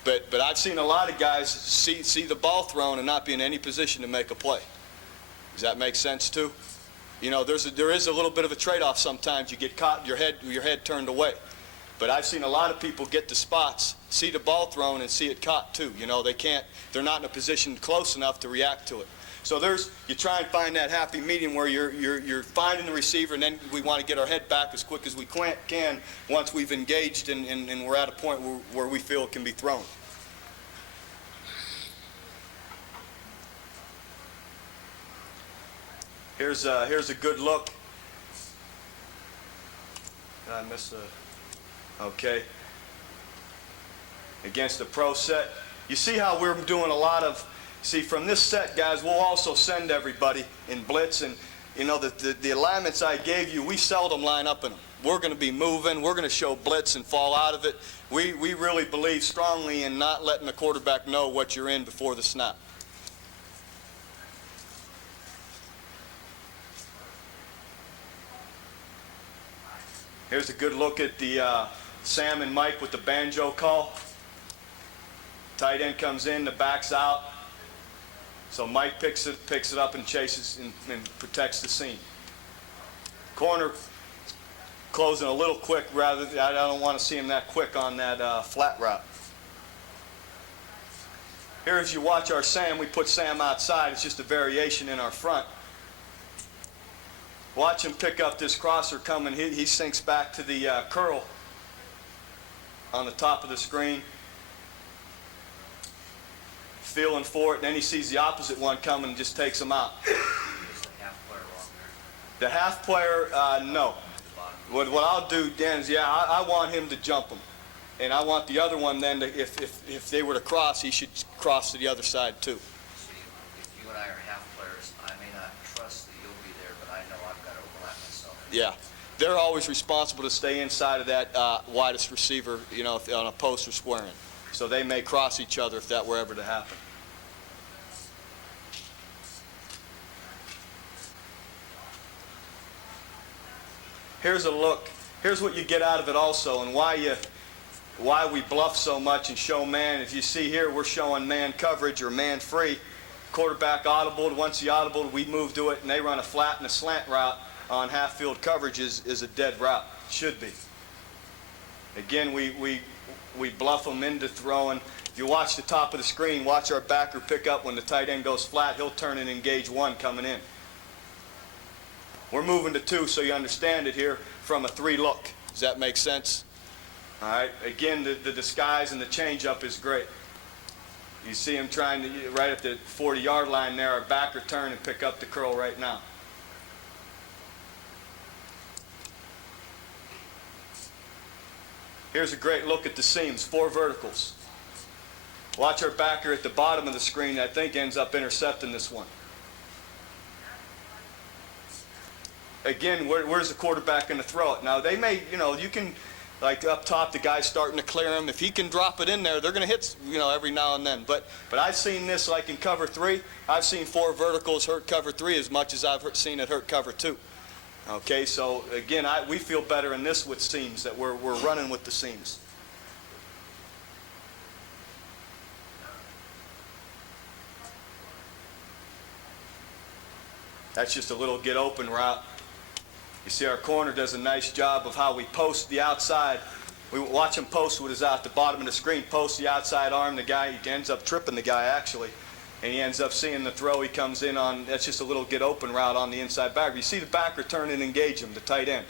But I've seen a lot of guys see the ball thrown and not be in any position to make a play. Does that make sense too? You know, there is a little bit of a trade-off sometimes. You get caught, your head turned away. But I've seen a lot of people get to spots, see the ball thrown, and see it caught too. You know, they're not in a position close enough to react to it. So you try and find that happy medium where you're finding the receiver, and then we want to get our head back as quick as we can once we've engaged and we're at a point where we feel it can be thrown. Here's a good look. Did I miss the? Okay. Against the pro set, You see how we're doing a lot of, see from this set, guys, we'll also send everybody in blitz, and you know, the alignments I gave you, we seldom line up in them. We're going to be moving, we're going to show blitz and fall out of it. We really believe strongly in not letting the quarterback know what you're in before the snap. Here's a good look at the Sam and Mike with the banjo call. Tight end comes in, the back's out. So Mike picks it up and chases and protects the seam. Corner closing a little quick, I don't want to see him that quick on that flat route. Here, as you watch our Sam, we put Sam outside. It's just a variation in our front. Watch him pick up this crosser coming. He sinks back to the curl on the top of the screen. Feeling for it, and then he sees the opposite one coming and just takes him out. Is the half player wrong there? The half player, no. What I'll do, Dan, is I want him to jump him. And I want the other one then, to, if they were to cross, he should cross to the other side too. See, if you and I are half players, I may not trust that you'll be there, but I know I've got to overlap myself. Yeah. They're always responsible to stay inside of that widest receiver, you know, on a post or squaring. So they may cross each other if that were ever to happen. Here's a look. Here's what you get out of it also, and why we bluff so much and show man. If you see here, we're showing man coverage or man free. Quarterback audible. Once he audible, we move to it, and they run a flat and a slant route on half field coverage is a dead route. Should be. Again, we bluff them into throwing. If you watch the top of the screen, watch our backer pick up when the tight end goes flat. He'll turn and engage one coming in. We're moving to 2 so you understand it here from a 3 look. Does that make sense? All right. Again, the disguise and the change-up is great. You see him trying to, right at the 40-yard line there, our backer turn and pick up the curl right now. Here's a great look at the seams, 4 verticals. Watch our backer at the bottom of the screen, I think ends up intercepting this one. Again, where's the quarterback going to throw it? Now, they may, you know, you can, like up top, the guy's starting to clear him. If he can drop it in there, they're going to hit, you know, every now and then. But I've seen this like in cover 3. I've seen 4 verticals hurt cover 3 as much as I've seen it hurt cover 2. Okay, so again, we feel better in this with seams, that we're running with the seams. That's just a little get open route. You see our corner does a nice job of how we post the outside. We watch him post what is out the bottom of the screen, post the outside arm. The guy, he ends up tripping the guy actually. And he ends up seeing the throw. He comes in on, that's just a little get open route on the inside backer. You see the backer turn and engage him, the tight end.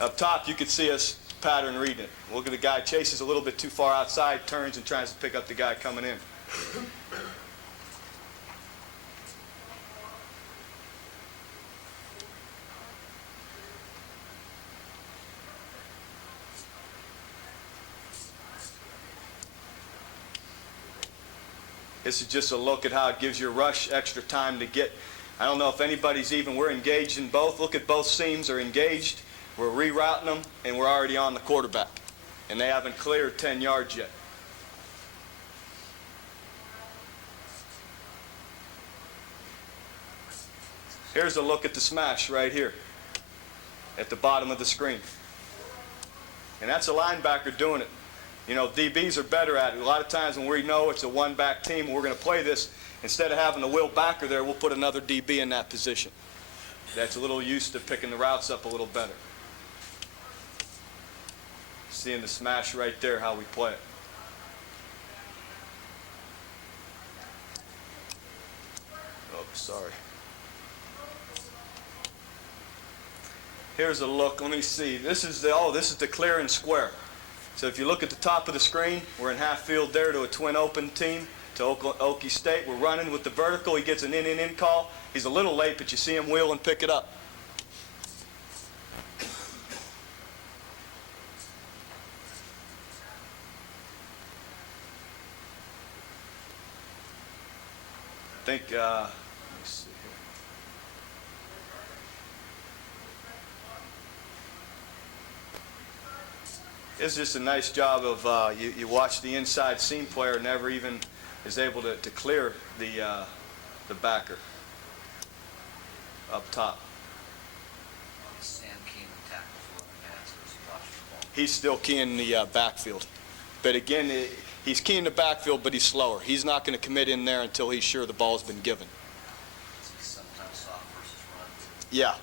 Up top, you can see us pattern reading it. Look at the guy chases a little bit too far outside, turns and tries to pick up the guy coming in. This is just a look at how it gives your rush extra time to get. I don't know if anybody's even, we're engaged in both. Look at both seams are engaged. We're rerouting them, and we're already on the quarterback. And they haven't cleared 10 yards yet. Here's a look at the smash right here at the bottom of the screen. And that's a linebacker doing it. You know, DBs are better at it. A lot of times when we know it's a one-back team and we're going to play this, instead of having the will backer there, we'll put another DB in that position. That's a little used to picking the routes up a little better. Seeing the smash right there, how we play it. Oh, sorry. Here's a look. Let me see. This is the clear and square. So if you look at the top of the screen, we're in half field there to a twin open team, to Okie State. We're running with the vertical. He gets an in call. He's a little late, but you see him wheel and pick it up. think, let me see here. It's just a nice job of, you watch the inside seam player never even is able to clear the backer up top. Sam Keen tackle for the pass as he watched the ball. He's still keying the backfield. But again, he's keying the backfield, but he's slower. He's not going to commit in there until he's sure the ball's been given. He's sometimes soft versus run. Yeah.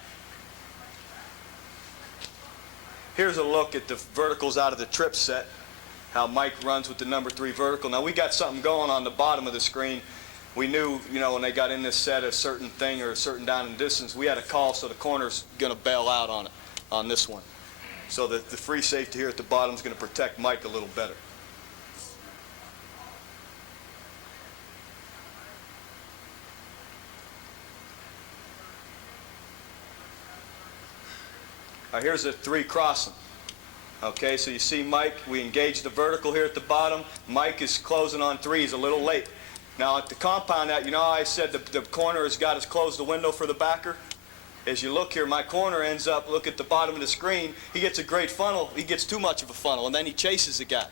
Here's a look at the verticals out of the trip set, how Mike runs with the number 3 vertical. Now, we got something going on the bottom of the screen. We knew, when they got in this set, a certain thing or a certain down and distance, we had a call, so the corner's going to bail out on it, on this one. So that the free safety here at the bottom is going to protect Mike a little better. Here's a 3 crossing. Okay, so you see Mike, we engage the vertical here at the bottom. Mike is closing on 3, he's a little late. Now at the compound out, I said the corner has got us close the window for the backer. As you look here, my corner ends up, look at the bottom of the screen, he gets a great funnel, he gets too much of a funnel, and then he chases the guy.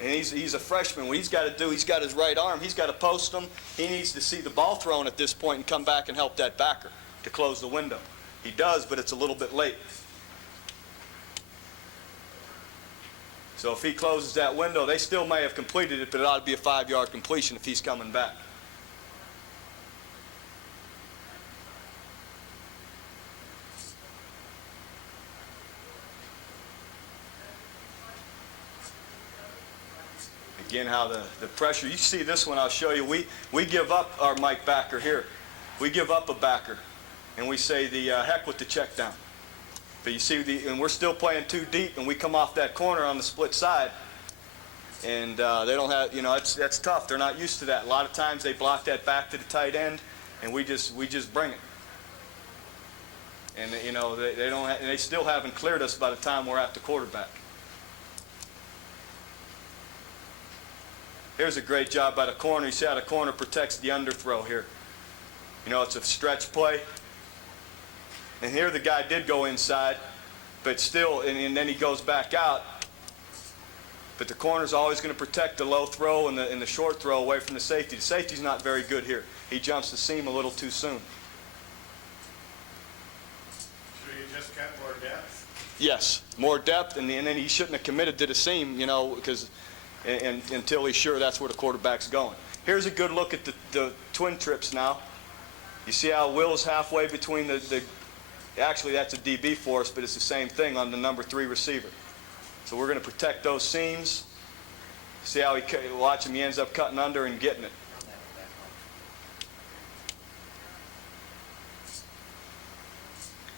And he's a freshman. What he's got to do, he's got his right arm, he's got to post him. He needs to see the ball thrown at this point and come back and help that backer to close the window. He does, but it's a little bit late. So if he closes that window, they still may have completed it, but it ought to be a 5-yard completion if he's coming back. Again, how the pressure, you see this one, I'll show you. We give up our Mike backer here. We give up a backer, and we say heck with the check down. But you see, and we're still playing 2 deep, and we come off that corner on the split side, and they don't have, that's tough. They're not used to that. A lot of times they block that back to the tight end, and we just bring it. And they don't, and they still haven't cleared us by the time we're at the quarterback. Here's a great job by the corner. You see how the corner protects the underthrow here. It's a stretch play. And here the guy did go inside, but still, and then he goes back out. But the corner's always going to protect the low throw and the short throw away from the safety. The safety's not very good here. He jumps the seam a little too soon. Should you just got more depth? Yes, more depth, and then he shouldn't have committed to the seam, because until he's sure that's where the quarterback's going. Here's a good look at the twin trips now. You see how Will's halfway between actually that's a DB for us, but it's the same thing on the number 3 receiver. So we're going to protect those seams. See how watch him, he ends up cutting under and getting it.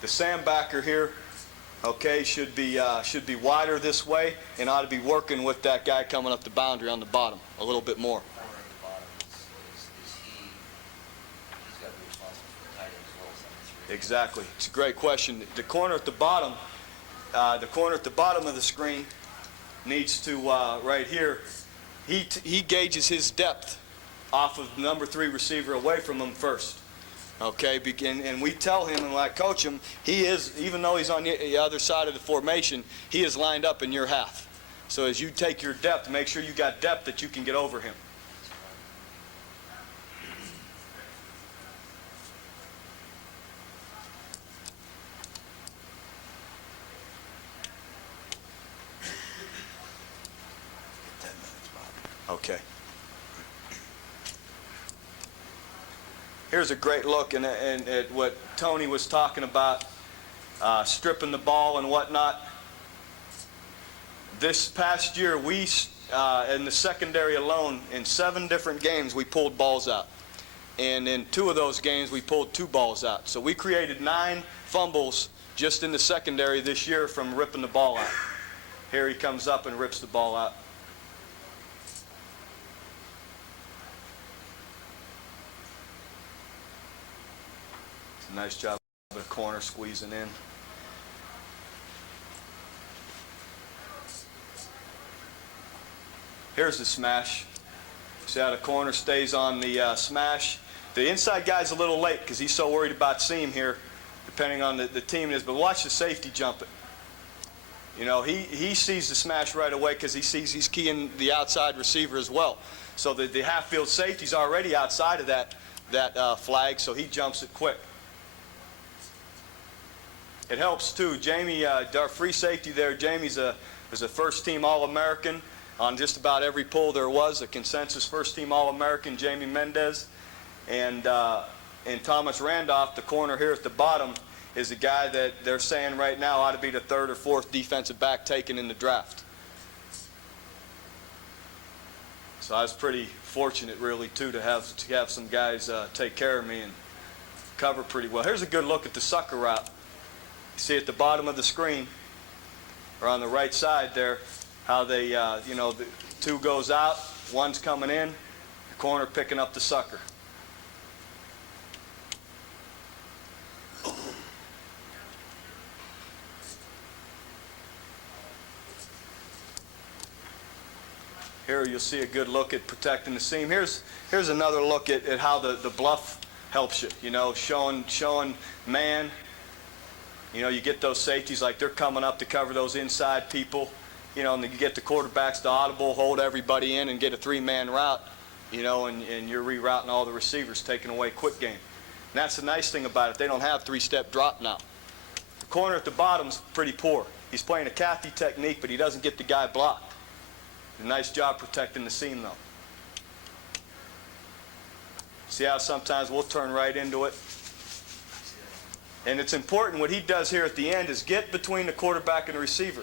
The Sam backer here, okay, should be wider this way and ought to be working with that guy coming up the boundary on the bottom a little bit more. Corner at the bottom he's got to be responsible for the tight end as well as number 3. Exactly. It's a great question. The corner at the bottom of the screen needs to, right here, he gauges his depth off of number 3 receiver away from him first. Okay, and we tell him, and when I coach him, he is, even though he's on the other side of the formation, he is lined up in your half. So as you take your depth, make sure you got depth that you can get over him. Okay. Here's a great look at what Tony was talking about, stripping the ball and whatnot. This past year, we, in the secondary alone, in 7 different games, we pulled balls out. And in 2 of those games, we pulled 2 balls out. So we created 9 fumbles just in the secondary this year from ripping the ball out. Here he comes up and rips the ball out. Nice job of the corner squeezing in. Here's the smash. See how the corner stays on the smash. The inside guy's a little late because he's so worried about seam here, depending on the team it is. But watch the safety jump it. You know, he sees the smash right away because he sees he's keying the outside receiver as well. So the half-field safety's already outside of that flag, so he jumps it quick. It helps too. Jamie, our free safety there, Jamie's was a first-team All-American on just about every poll there was, a consensus first-team All-American, Jamie Mendez. And Thomas Randolph, the corner here at the bottom, is a guy that they're saying right now ought to be the third or fourth defensive back taken in the draft. So I was pretty fortunate, really, too, to have some guys take care of me and cover pretty well. Here's a good look at the sucker route. You see at the bottom of the screen, or on the right side there, how they, you know, the two goes out, one's coming in, the corner picking up the sucker. Here you'll see a good look at protecting the seam. Here's another look at how the bluff helps you. You know, showing man. You know, you get those safeties like they're coming up to cover those inside people. You know, and you get the quarterbacks to audible, hold everybody in, and get a three-man route. You know, and you're rerouting all the receivers, taking away quick game. And that's the nice thing about it. They don't have three-step drop now. The corner at the bottom's pretty poor. He's playing a Cathy technique, but he doesn't get the guy blocked. A nice job protecting the seam, though. See how sometimes we'll turn right into it? And it's important what he does here at the end is get between the quarterback and the receiver.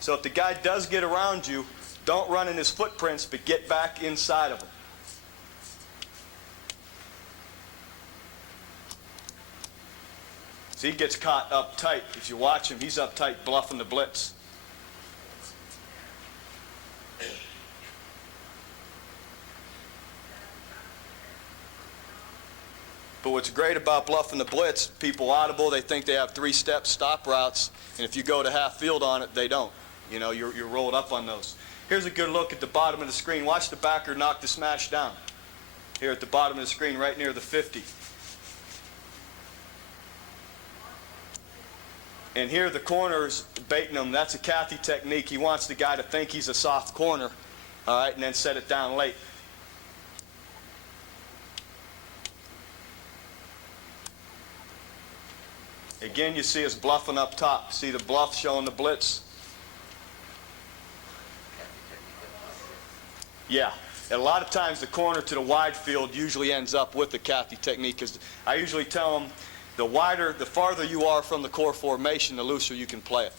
So if the guy does get around you, don't run in his footprints, but get back inside of him. See, he gets caught up tight. If you watch him, he's up tight bluffing the blitz. But what's great about bluffing the blitz, people audible, they think they have three-step stop routes, and if you go to half field on it, they don't. You know, you're rolled up on those. Here's a good look at the bottom of the screen. Watch the backer knock the smash down. Here at the bottom of the screen, right near the 50. And here the corner's baiting him. That's a Cathy technique. He wants the guy to think he's a soft corner, all right, and then set it down late. Again, you see us bluffing up top. See the bluff showing the blitz? Yeah. And a lot of times the corner to the wide field usually ends up with the Cathy technique because I usually tell them the farther you are from the core formation, the looser you can play it.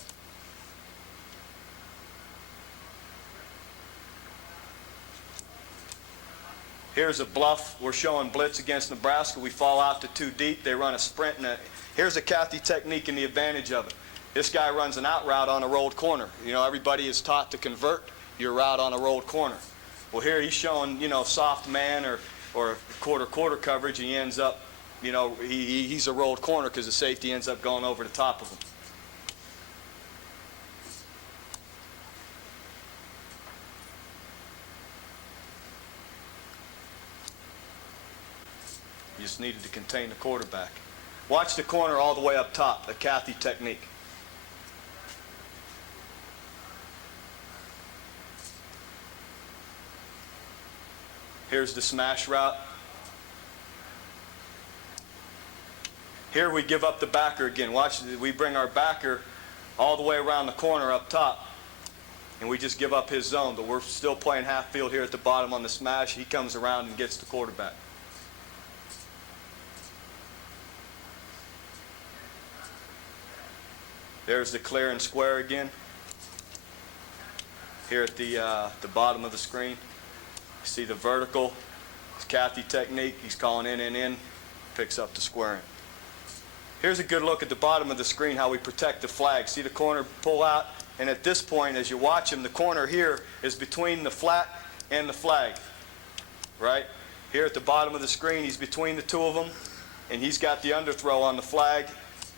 Here's a bluff. We're showing blitz against Nebraska. We fall out to too deep. They run a sprint. Here's a Cathy technique and the advantage of it. This guy runs an out route on a rolled corner. You know, everybody is taught to convert your route on a rolled corner. Well, here he's showing, you know, soft man or quarter coverage, and he ends up, you know, he's a rolled corner because the safety ends up going over the top of him. You just needed to contain the quarterback. Watch the corner all the way up top, a Cathy technique. Here's the smash route. Here we give up the backer again. Watch, we bring our backer all the way around the corner up top, and we just give up his zone, but we're still playing half field here at the bottom on the smash. He comes around and gets the quarterback. There's the clear and square again. Here at the bottom of the screen. You see the vertical. It's Cathy technique. He's calling in, picks up the squaring. Here's a good look at the bottom of the screen, how we protect the flag. See the corner pull out, and at this point, as you watch him, the corner here is between the flat and the flag, right? Here at the bottom of the screen, he's between the two of them, and he's got the underthrow on the flag,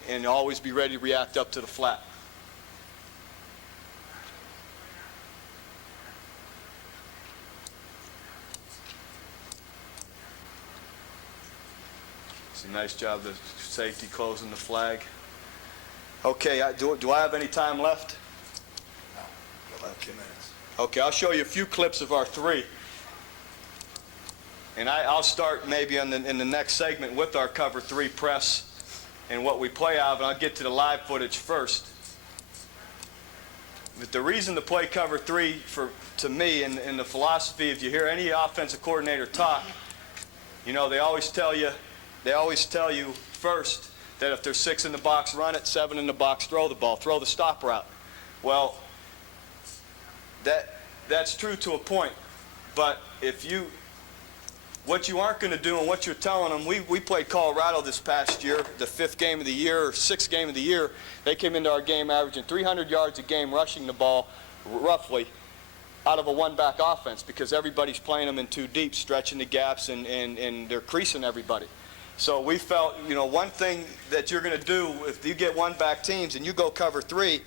and always be ready to react up to the flat. It's a nice job of safety closing the flag. Okay, do I have any time left? Okay. Okay, I'll show you a few clips of our three. And I'll start maybe in the next segment with our cover three press and what we play out, and I'll get to the live footage first. But the reason to play cover three, to me, in the philosophy, if you hear any offensive coordinator talk, you know, they always tell you first that if there's 6 in the box, run it, 7 in the box, throw the ball, throw the stop route. Well, that's true to a point, but what you aren't going to do and what you're telling them, we played Colorado this past year, the 5th game of the year, or 6th game of the year. They came into our game averaging 300 yards a game rushing the ball, roughly, out of a one-back offense because everybody's playing them in 2 deep, stretching the gaps, and they're creasing everybody. So we felt, you know, one thing that you're going to do if you get one-back teams and you go cover 3,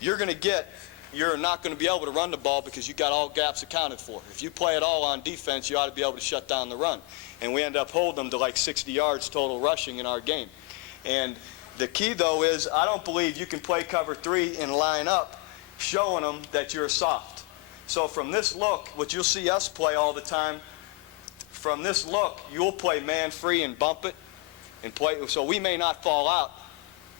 you're not going to be able to run the ball because you got all gaps accounted for. If you play it all on defense, you ought to be able to shut down the run. And we end up holding them to like 60 yards total rushing in our game. And the key, though, is I don't believe you can play cover 3 and line up showing them that you're soft. So from this look, what you'll see us play all the time, from this look, you'll play man-free and bump it and play. So we may not fall out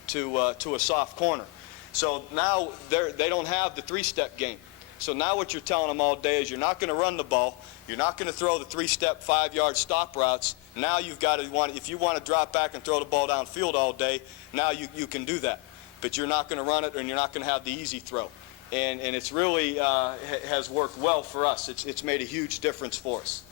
to a soft corner. So now they don't have the 3-step game. So now what you're telling them all day is you're not going to run the ball. You're not going to throw the 3-step, 5-yard stop routes. Now you've got to if you want to drop back and throw the ball downfield all day, now you can do that. But you're not going to run it, and you're not going to have the easy throw. And it's really has worked well for us. It's made a huge difference for us,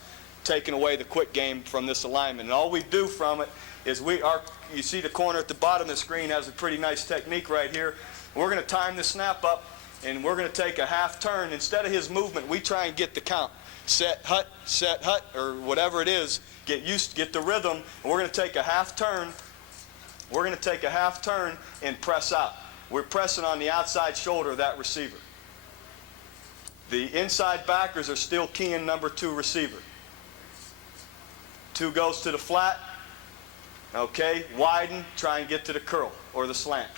taking away the quick game from this alignment. And all we do from it is you see the corner at the bottom of the screen has a pretty nice technique right here. We're going to time the snap up, and we're going to take a half turn. Instead of his movement, we try and get the count. Set, hut, or whatever it is. Get the rhythm, and we're going to take a half turn. We're going to take a half turn and press out. We're pressing on the outside shoulder of that receiver. The inside backers are still keying number 2 receiver. 2 goes to the flat. Okay, widen, try and get to the curl or the slant,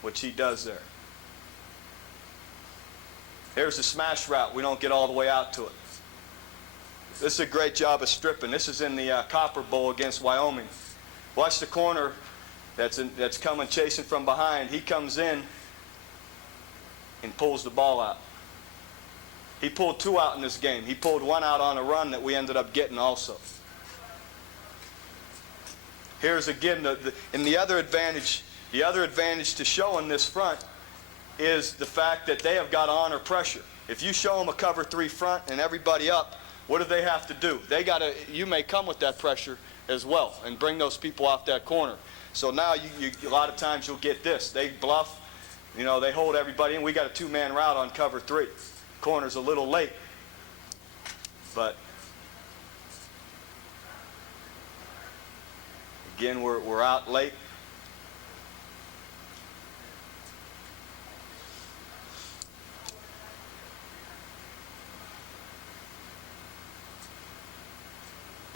which he does there. Here's the smash route. We don't get all the way out to it. This is a great job of stripping. This is in the Copper Bowl against Wyoming. Watch the corner that's coming chasing from behind. He comes in and pulls the ball out. He pulled 2 out in this game. He pulled 1 out on a run that we ended up getting also. Here's again the other advantage. The other advantage to showing this front is the fact that they have got honor pressure. If you show them a cover 3 front and everybody up, what do they have to do? You may come with that pressure as well and bring those people off that corner. So now a lot of times you'll get this. They bluff, you know, they hold everybody in. We got a 2-man route on cover 3. Corner's a little late, but again, we're out late.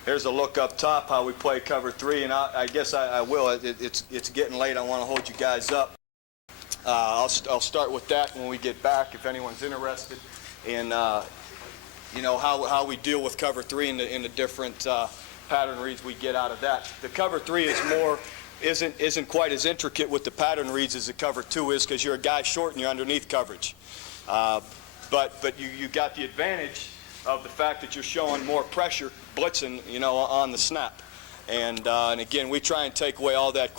Here's a look up top how we play cover 3, and I guess I will. It's getting late. I want to hold you guys up. I'll start with that when we get back, if anyone's interested in you know how we deal with cover 3 in the different pattern reads we get out of that. The cover 3 isn't quite as intricate with the pattern reads as the cover 2 is because you're a guy short and you're underneath coverage. But you got the advantage of the fact that you're showing more pressure, blitzing, you know, on the snap. And again, we try and take away all that